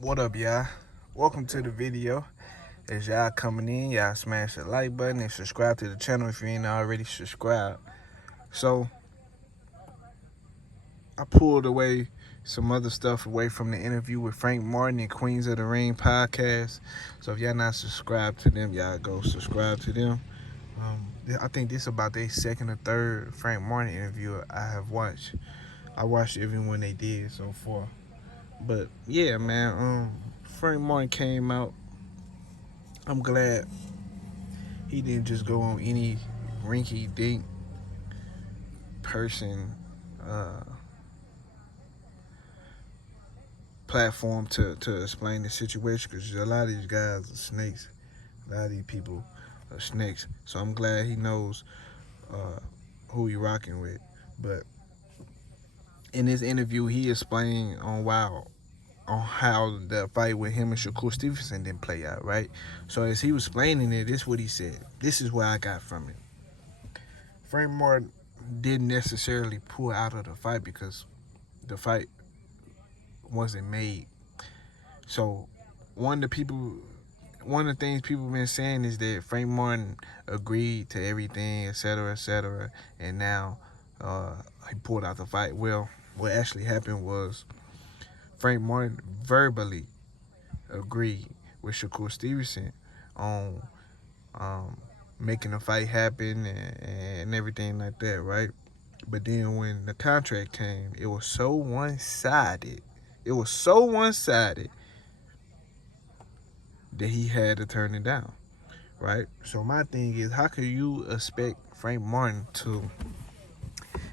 What up, y'all? Welcome to the video. As y'all coming in, y'all smash the like button and subscribe to the channel if you ain't already subscribed. So, I pulled away some other stuff away from the interview with Frank Martin and Queens of the Ring podcast. So, if y'all not subscribed to them, y'all go subscribe to them. I think this is about their second or third Frank Martin interview I have watched. I watched every one they did so far. But, yeah, man, Frank Martin came out. I'm glad he didn't just go on any rinky-dink person platform to explain the situation, because a lot of these guys are snakes. A lot of these people are snakes. So I'm glad he knows who he rocking with. But in this interview, he explained on how the fight with him and Shakur Stevenson didn't play out, right? So as he was explaining it, this is what he said. This is what I got from it. Frank Martin didn't necessarily pull out of the fight because the fight wasn't made. So one of the things people have been saying is that Frank Martin agreed to everything, etc., and now he pulled out the fight. Well, what actually happened was Frank Martin verbally agreed with Shakur Stevenson on making the fight happen and everything like that, right? But then when the contract came, it was so one-sided. It was so one-sided that he had to turn it down, right? So my thing is, how could you expect Frank Martin to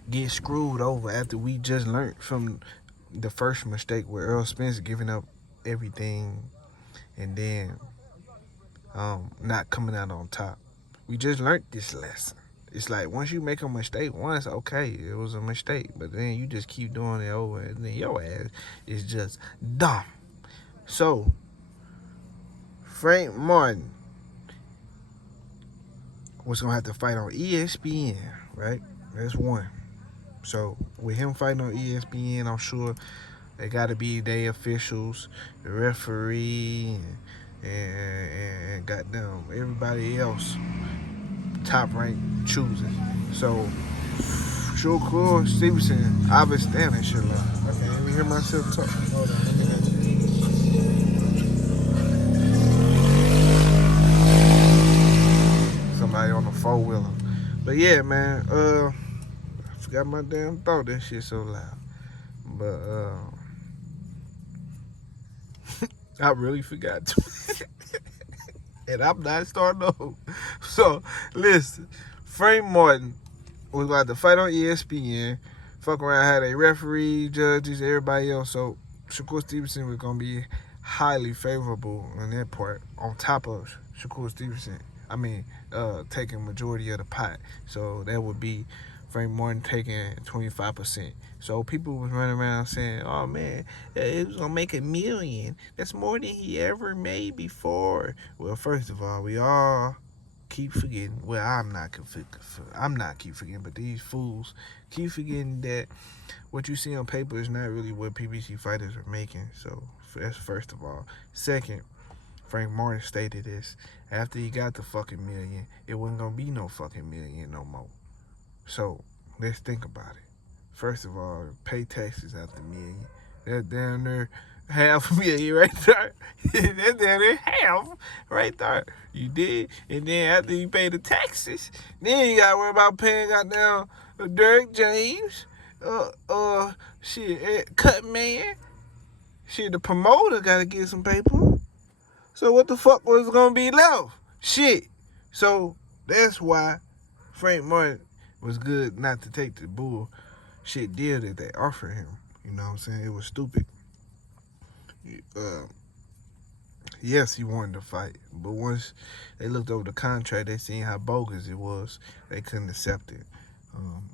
get screwed over after we just learned from the first mistake with Earl Spence giving up everything and then not coming out on top? We just learned this lesson. It's like once you make a mistake once, okay, it was a mistake. But then you just keep doing it over, and then your ass is just dumb. So, Frank Martin was going to have to fight on ESPN, right? That's one. So, with him fighting on ESPN, I'm sure they got to be their officials, the referee, and goddamn everybody else top ranked choosers. So Shakur Stevenson, I've been standing shit like I can't even hear myself talk. Hold on, somebody on the 4-wheeler. But yeah, man, I forgot my damn thought. That shit so loud. But I really forgot to. And I'm not starting over. So listen, Frank Martin was about to fight on ESPN, fuck around, had a referee, judges, everybody else. So Shakur Stevenson was gonna be highly favorable on that part. On top of Shakur Stevenson, taking majority of the pot. So that would be Frank Martin taking 25%. So people was running around saying, "Oh man, it was gonna make $1 million. That's more than he ever made before." Well, first of all, we all keep forgetting. Well, I'm not keep forgetting, but these fools keep forgetting that what you see on paper is not really what PBC fighters are making. So that's first of all. Second, Frank Martin stated this after he got the fucking $1 million, it wasn't gonna be no fucking $1 million no more. So let's think about it. First of all, pay taxes after $1 million. That's down there $500,000 right there. That's down there half right there. You did. And then after you pay the taxes, then you gotta worry about paying goddamn Derek James, Cut Man. Shit, the promoter gotta get some paper. So what the fuck was gonna be left? Shit. So that's why Frank Martin was good not to take the bullshit deal that they offered him. You know what I'm saying? It was stupid. Yes, he wanted to fight, but once they looked over the contract, they seen how bogus it was. They couldn't accept it,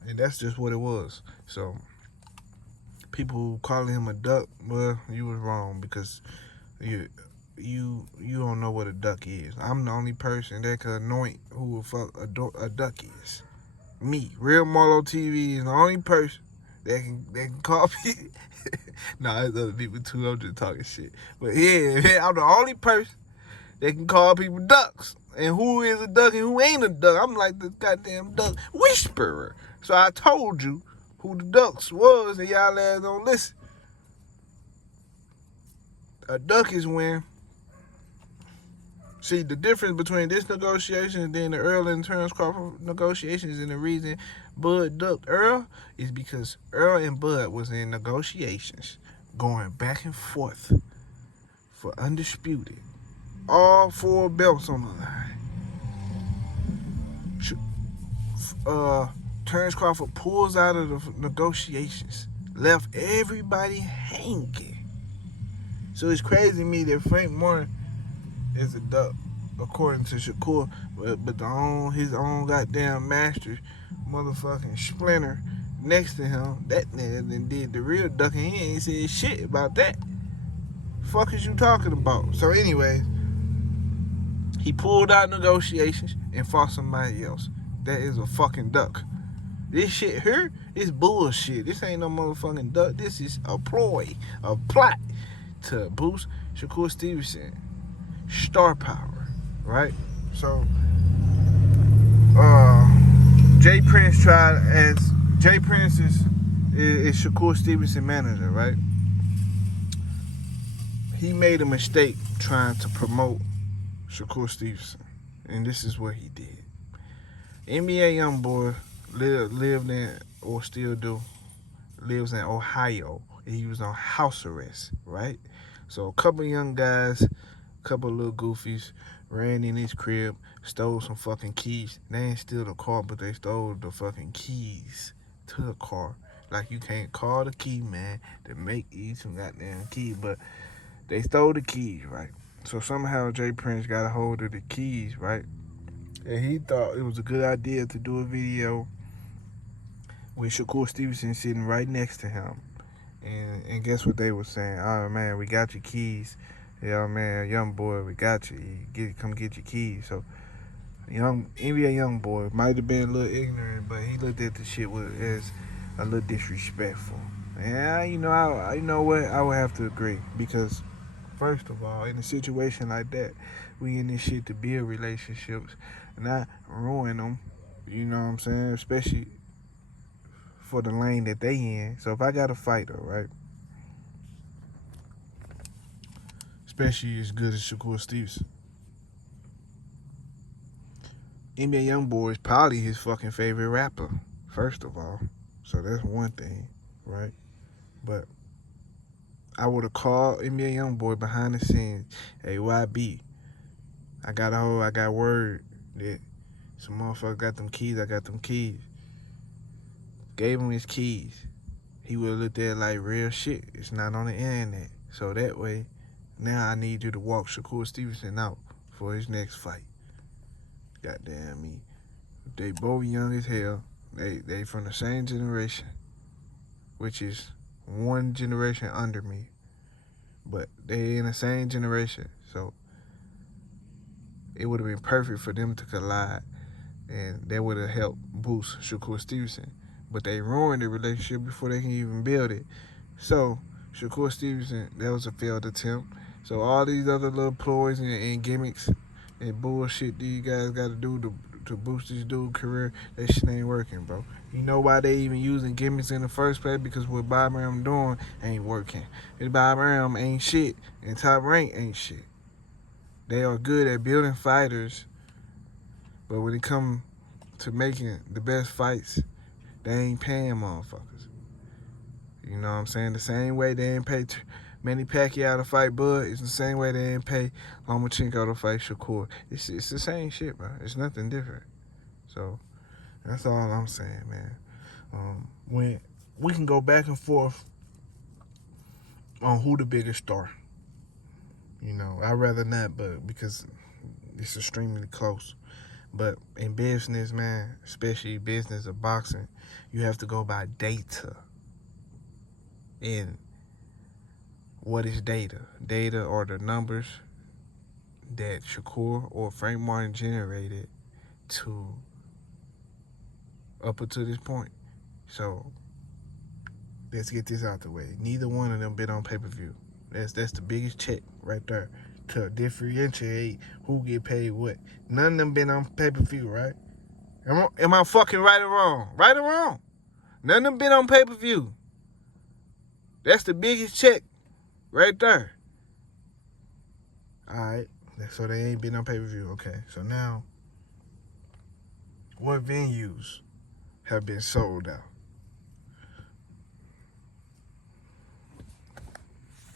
and that's just what it was. So people calling him a duck, well, you was wrong, because you don't know what a duck is. I'm the only person that could anoint who the fuck a duck is. Me, Real Marlo TV is the only person They can call me. Nah, there's other people too. I'm just talking shit. But yeah, man, I'm the only person that can call people ducks. And who is a duck and who ain't a duck? I'm like the goddamn duck whisperer. So I told you who the ducks was, and y'all ass don't listen. A duck is when, see, the difference between this negotiation and then the Earl and Terrence Crawford negotiations, and the reason Bud ducked Earl is because Earl and Bud was in negotiations going back and forth for undisputed. All 4 belts on the line. Terrence Crawford pulls out of the negotiations, left everybody hanging. So it's crazy to me that Frank Martin is a duck, according to Shakur, but his own goddamn master, motherfucking Splinter, next to him, that nigga then did the real ducking. He ain't said shit about that. Fuck is you talking about? So anyways, he pulled out negotiations and fought somebody else. That is a fucking duck. This shit here is bullshit. This ain't no motherfucking duck. This is a ploy, a plot to boost Shakur Stevenson star power, right? So, Jay Prince is Shakur Stevenson manager, right? He made a mistake trying to promote Shakur Stevenson, and this is what he did. NBA YoungBoy lived in, or still do, lives in Ohio. He was on house arrest, right? So a couple young guys, couple of little goofies, ran in his crib, stole some fucking keys. They ain't steal the car, but they stole the fucking keys to the car. Like, you can't call the key man to make you some goddamn key, but they stole the keys, right? So somehow Jay Prince got a hold of the keys, right? And he thought it was a good idea to do a video with Shakur Stevenson sitting right next to him. And guess what they were saying? Oh man, we got your keys. Yeah, man, young boy, we got you. Come get your keys. So NBA young boy might have been a little ignorant, but he looked at the shit as a little disrespectful. And you know what? I would have to agree, because first of all, in a situation like that, we in this shit to build relationships, not ruin them. You know what I'm saying? Especially for the lane that they in. So if I got a fighter, right? Especially as good as Shakur Stevenson, NBA YoungBoy is probably his fucking favorite rapper, first of all. So that's one thing, right? But I would have called NBA YoungBoy behind the scenes. Hey, YB, I got word that some motherfucker got them keys. I got them keys. Gave him his keys. He would have looked at it like real shit. It's not on the internet. So that way, now I need you to walk Shakur Stevenson out for his next fight. Goddamn me. They both young as hell. They from the same generation, which is one generation under me. But they in the same generation. So it would have been perfect for them to collide, and that would have helped boost Shakur Stevenson. But they ruined the relationship before they can even build it. So Shakur Stevenson, that was a failed attempt. So all these other little ploys and gimmicks and bullshit these guys got to do to boost this dude's career, that shit ain't working, bro. You know why they even using gimmicks in the first place? Because what Bob Arum doing ain't working. And Bob Arum ain't shit, and Top Rank ain't shit. They are good at building fighters, but when it come to making the best fights, they ain't paying motherfuckers. You know what I'm saying? The same way they ain't pay Manny Pacquiao to fight Bud, it's the same way they ain't pay Lomachenko to fight Shakur. It's the same shit, bro. It's nothing different. So that's all I'm saying, man. When we can go back and forth on who the biggest star. You know, I'd rather not, but because it's extremely close. But in business, man, especially business of boxing, you have to go by data. And what is data? Data are the numbers that Shakur or Frank Martin generated to up until this point. So let's get this out the way. Neither one of them been on pay-per-view. That's the biggest check right there to differentiate who get paid what. None of them been on pay-per-view, right? Am I fucking right or wrong? Right or wrong? None of them been on pay-per-view. That's the biggest check right there. Alright, so they ain't been on pay-per-view. Okay, so now, what venues have been sold out?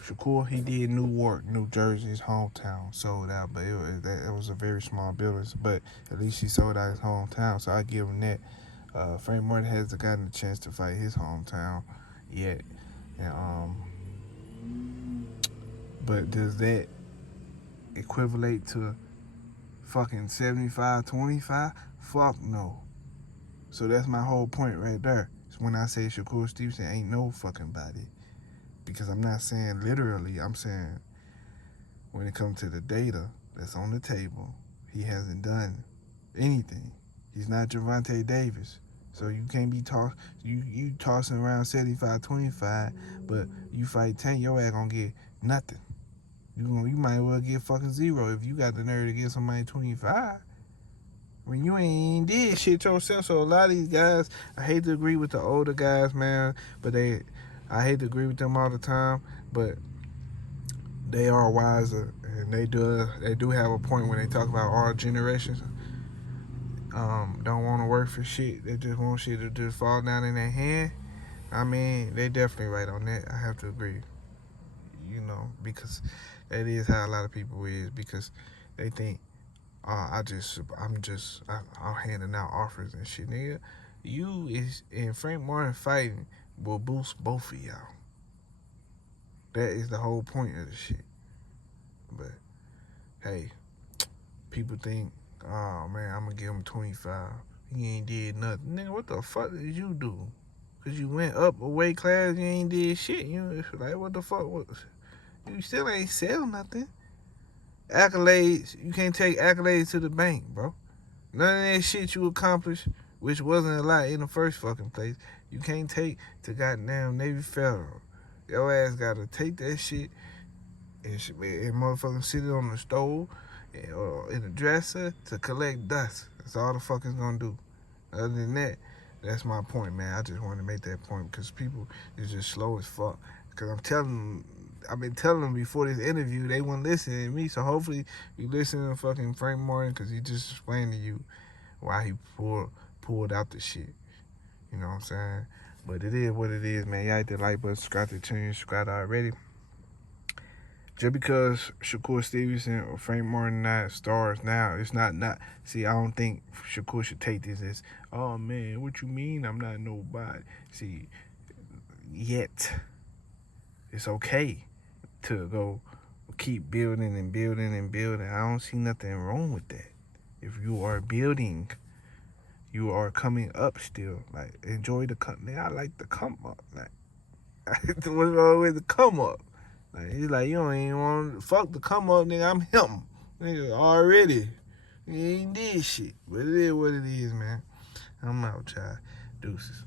Shakur, he did Newark, New Jersey, his hometown, sold out, but it was a very small building. But at least he sold out his hometown, so I give him that. Frank Martin hasn't gotten a chance to fight his hometown yet, and but does that equivalent to fucking 75-25? Fuck no. So that's my whole point right there. It's when I say Shakur Stevenson ain't no fucking body. Because I'm not saying literally, I'm saying when it comes to the data that's on the table, he hasn't done anything. He's not Gervonta Davis. So you can't be you tossing around 75-25, but you fight Tank, your ass gonna get nothing. You might as well get fucking 0 if you got the nerve to get somebody 25. When you ain't did shit yourself. So a lot of these guys, I hate to agree with the older guys, man, but I hate to agree with them all the time, but they are wiser, and they do have a point when they talk about our generations. Don't want to work for shit. They just want shit to just fall down in their hand. I mean, they definitely right on that. I have to agree. Because that is how a lot of people is, because they think, I'm handing out offers and shit, nigga. You is in Frank Martin fighting will boost both of y'all. That is the whole point of the shit. But hey, people think, oh man, I'm gonna give him 25. He ain't did nothing. Nigga, what the fuck did you do? Cause you went up a weight class, you ain't did shit. It's like, what the fuck? You still ain't sell nothing. Accolades, you can't take accolades to the bank, bro. None of that shit you accomplished, which wasn't a lot in the first fucking place, you can't take to goddamn Navy Federal. Your ass gotta take that shit and motherfucking sit it on the stove or in the dresser to collect dust. That's all the fuck it's gonna do. Other than that, that's my point, man. I just wanted to make that point because people is just slow as fuck. Because I've been telling them before this interview, they weren't listening to me. So hopefully you listen to fucking Frank Martin, because he just explained to you why he pulled out the shit. You know what I'm saying? But it is what it is, man. Y'all hit the like button, subscribe to the channel, subscribe already. Just because Shakur Stevenson or Frank Martin not stars now, it's not. See, I don't think Shakur should take this as, oh man, what you mean I'm not nobody? See, yet it's okay to go keep building and building and building. I don't see nothing wrong with that. If you are building, you are coming up still. Like, enjoy the come. Nigga, I like the come up. Like, what's wrong with the come up? Like, he's like, you don't even want to fuck the come up, nigga. I'm him. Nigga, already. He ain't did shit. But it is what it is, man. I'm out, y'all. Deuces.